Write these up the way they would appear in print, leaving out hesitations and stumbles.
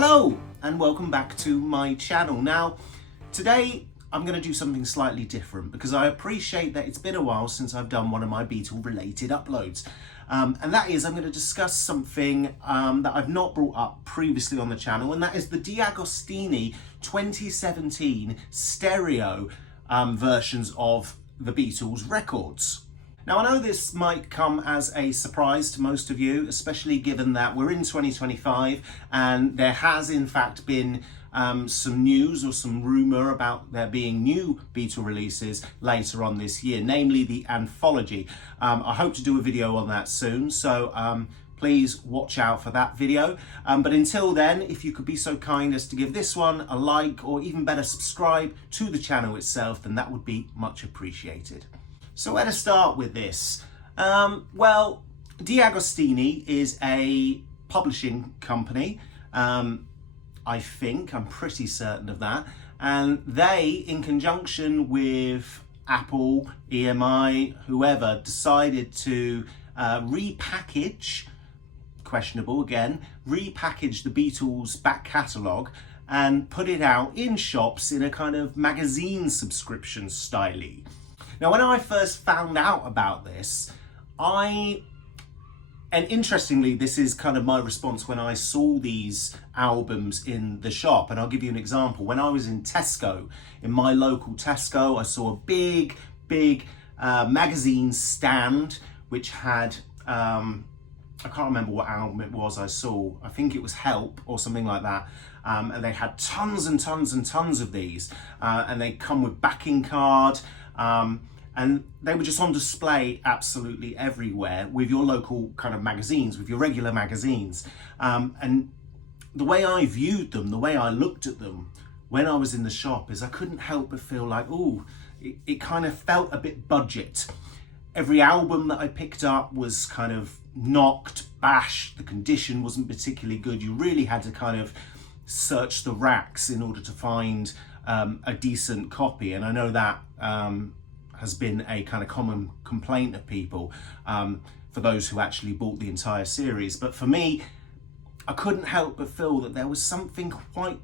Hello and welcome back to my channel. Now, today I'm going to do something slightly different because I appreciate that it's been a while since I've done one of my Beatle related uploads. And that is I'm going to discuss something that I've not brought up previously on the channel, and that is the Deagostini 2017 stereo versions of the Beatles records. Now, I know this might come as a surprise to most of you, especially given that we're in 2025 and there has in fact been some news or some rumour about there being new Beatle releases later on this year, namely the anthology. I hope to do a video on that soon, so please watch out for that video. But until then, if you could be so kind as to give this one a like, or even better subscribe to the channel itself, then that would be much appreciated. So where to start with this? Well, Deagostini is a publishing company. I'm pretty certain of that. And they, in conjunction with Apple, EMI, whoever, decided to repackage, questionable again, repackage the Beatles back catalogue and put it out in shops in a kind of magazine subscription style. Now, when I first found out about this, and interestingly, this is kind of my response when I saw these albums in the shop, and I'll give you an example. When I was in Tesco, in my local Tesco, I saw a big magazine stand which had, I can't remember what album it was I saw. I think it was Help or something like that. And they had tons and tons and tons of these, and they come with backing card. And they were just on display absolutely everywhere with your local kind of magazines, with your regular magazines. And the way I viewed them, the way I looked at them when I was in the shop, is I couldn't help but feel like, ooh, it kind of felt a bit budget. Every album that I picked up was kind of knocked, bashed, the condition wasn't particularly good. You really had to kind of search the racks in order to find a decent copy. And I know that has been a kind of common complaint of people for those who actually bought the entire series. But for me, I couldn't help but feel that there was something quite,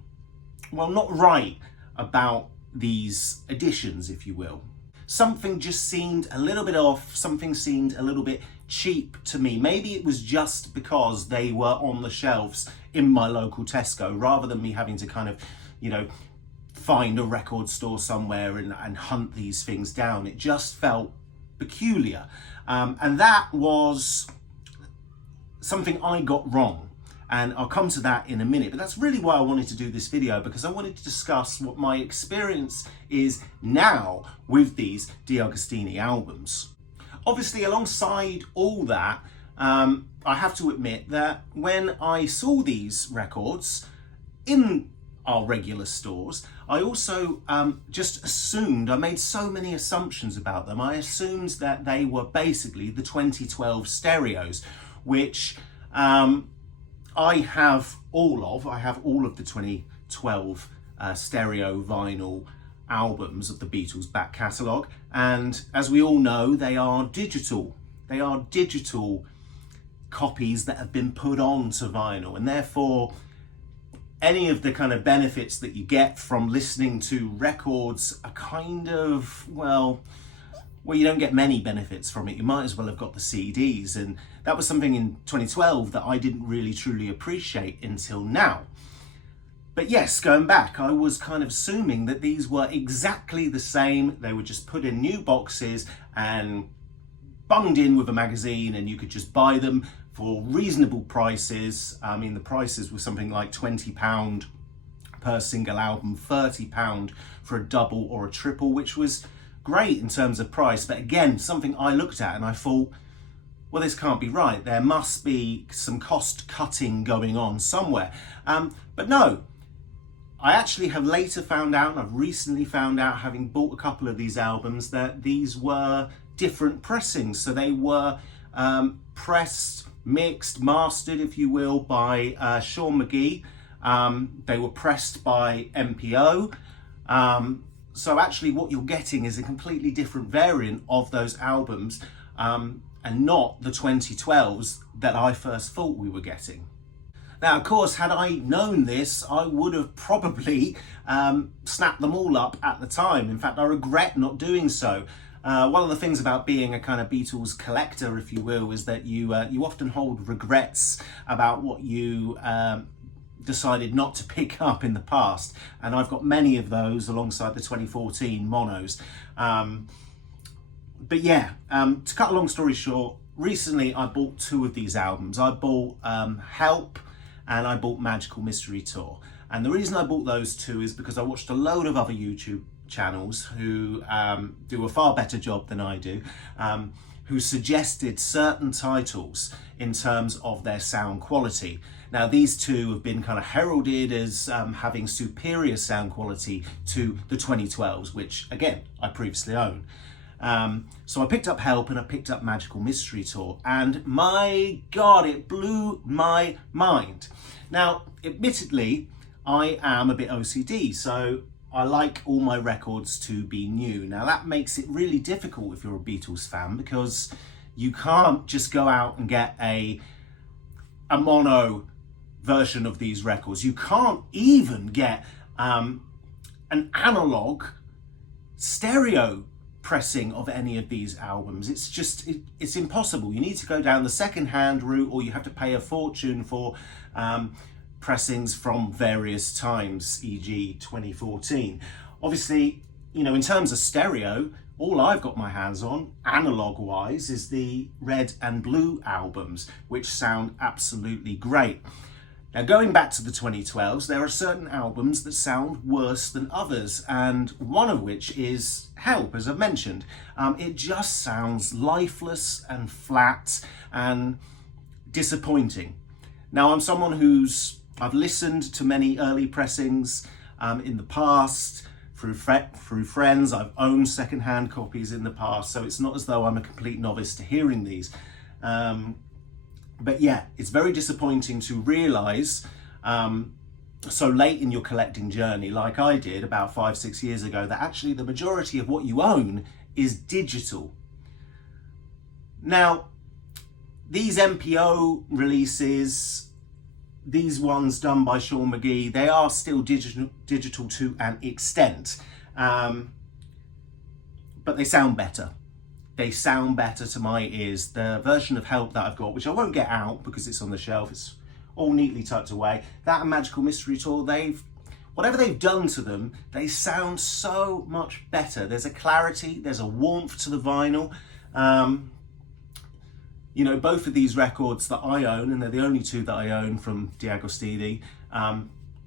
well, not right about these editions, if you will. Something just seemed a little bit off, something seemed a little bit cheap to me. Maybe it was just because they were on the shelves in my local Tesco, rather than me having to kind of, you know, find a record store somewhere and hunt these things down. It just felt peculiar. And that was something I got wrong. And I'll come to that in a minute. But that's really why I wanted to do this video, because I wanted to discuss what my experience is now with these Deagostini albums. Obviously, alongside all that, I have to admit that when I saw these records in our regular stores, I also just assumed, I made so many assumptions about them. I assumed that they were basically the 2012 stereos, which I have all of. I have all of the 2012 stereo vinyl albums of the Beatles back catalogue. And as we all know, they are digital. They are digital copies that have been put onto vinyl, and therefore any of the kind of benefits that you get from listening to records are kind of, well, you don't get many benefits from it. You might as well have got the CDs. And that was something in 2012 that I didn't really truly appreciate until now. But yes, going back, I was kind of assuming that these were exactly the same. They were just put in new boxes and bunged in with a magazine, and you could just buy them for reasonable prices. I mean, the prices were something like £20 per single album, £30 for a double or a triple, which was great in terms of price. But again, something I looked at and I thought, well, this can't be right. There must be some cost cutting going on somewhere. But no, I actually have later found out, and I've recently found out, having bought a couple of these albums, that these were different pressings. So they were pressed, mixed, mastered, if you will, by Sean McGee. They were pressed by MPO. So actually what you're getting is a completely different variant of those albums, and not the 2012s that I first thought we were getting. Now, of course, had I known this, I would have probably snapped them all up at the time. In fact, I regret not doing so. One of the things about being a kind of Beatles collector, if you will, is that you often hold regrets about what you decided not to pick up in the past. And I've got many of those alongside the 2014 monos. But yeah, to cut a long story short, recently I bought two of these albums. I bought Help and I bought Magical Mystery Tour. And the reason I bought those two is because I watched a load of other YouTube channels who do a far better job than I do, who suggested certain titles in terms of their sound quality. Now, these two have been kind of heralded as having superior sound quality to the 2012s, which again, I previously owned. So I picked up Help and I picked up Magical Mystery Tour, and my God, it blew my mind. Now, admittedly, I am a bit OCD, so I like all my records to be new. Now, that makes it really difficult if you're a Beatles fan, because you can't just go out and get a mono version of these records. You can't even get an analog stereo pressing of any of these albums. It's just, it's impossible. You need to go down the second-hand route, or you have to pay a fortune for pressings from various times, e.g. 2014. Obviously, you know, in terms of stereo, all I've got my hands on, analog-wise, is the Red and Blue albums, which sound absolutely great. Now, going back to the 2012s, there are certain albums that sound worse than others, and one of which is Help, as I've mentioned. It just sounds lifeless and flat and disappointing. Now, I'm someone I've listened to many early pressings in the past, through friends. I've owned second-hand copies in the past, so it's not as though I'm a complete novice to hearing these. But yeah, it's very disappointing to realise so late in your collecting journey, like I did about 5-6 years ago, that actually the majority of what you own is digital. Now, these MPO releases, these ones done by Sean McGee, they are still digital to an extent, but they sound better. They sound better to my ears. The version of Help that I've got, which I won't get out because it's on the shelf, it's all neatly tucked away. That and Magical Mystery Tour, whatever they've done to them, they sound so much better. There's a clarity, there's a warmth to the vinyl. You know, both of these records that I own, and they're the only two that I own from Deagostini,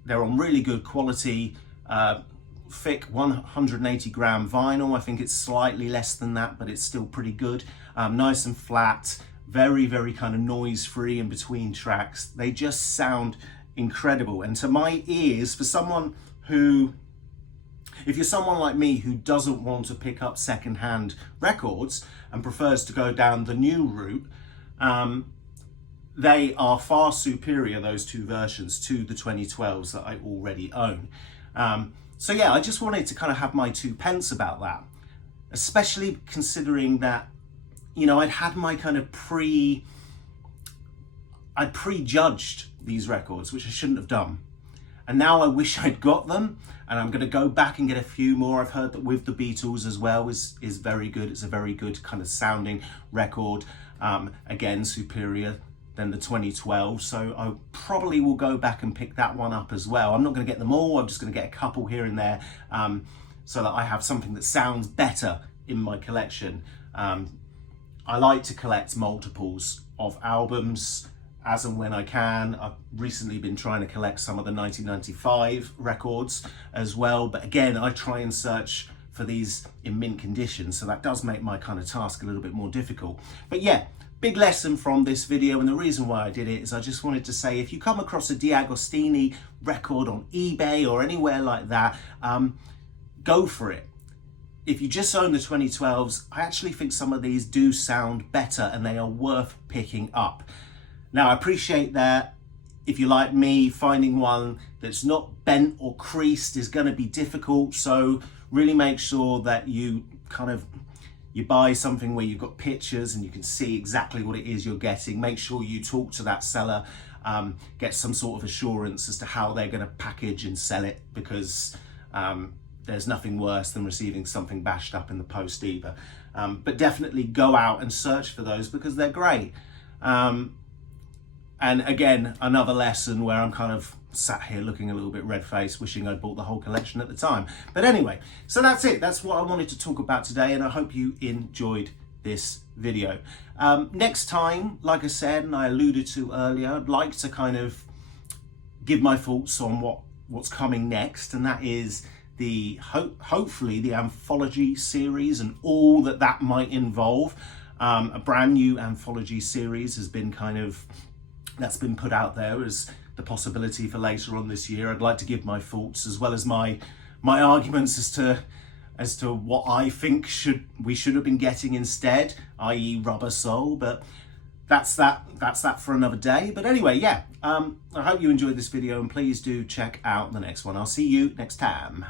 they're on really good quality, thick 180 gram vinyl. I think it's slightly less than that, but it's still pretty good. Nice and flat, very, very kind of noise free in between tracks. They just sound incredible. And to my ears, for someone who, if you're someone like me who doesn't want to pick up second-hand records and prefers to go down the new route, they are far superior, those two versions, to the 2012s that I already own. So yeah, I just wanted to kind of have my 2 pence about that, especially considering that, you know, I'd had my kind of I'd prejudged these records, which I shouldn't have done. And now I wish I'd got them, and I'm going to go back and get a few more. I've heard that With the Beatles as well is very good. It's a very good kind of sounding record. Again, superior than the 2012. So I probably will go back and pick that one up as well. I'm not going to get them all. I'm just going to get a couple here and there, so that I have something that sounds better in my collection. I like to collect multiples of albums as and when I can. I've recently been trying to collect some of the 1995 records as well, but again, I try and search for these in mint condition, so that does make my kind of task a little bit more difficult. But yeah, big lesson from this video, and the reason why I did it is I just wanted to say, if you come across a Deagostini record on eBay or anywhere like that, go for it. If you just own the 2012s, I actually think some of these do sound better and they are worth picking up. Now, I appreciate that if you're like me, finding one that's not bent or creased is going to be difficult, so really make sure that you you buy something where you've got pictures and you can see exactly what it is you're getting. Make sure you talk to that seller, get some sort of assurance as to how they're going to package and sell it, because there's nothing worse than receiving something bashed up in the post either. But definitely go out and search for those, because they're great. And again, another lesson where I'm kind of sat here looking a little bit red-faced, wishing I'd bought the whole collection at the time. But anyway, so that's it. That's what I wanted to talk about today, and I hope you enjoyed this video. Next time, like I said, and I alluded to earlier, I'd like to kind of give my thoughts on what's coming next, and that is hopefully the anthology series and all that might involve. A brand new anthology series has been that's been put out there as the possibility for later on this year. I'd like to give my thoughts as well as my arguments as to what I think we should have been getting instead, i.e. Rubber Soul, but that's that for another day. But anyway, yeah, I hope you enjoyed this video, and please do check out the next one. I'll see you next time.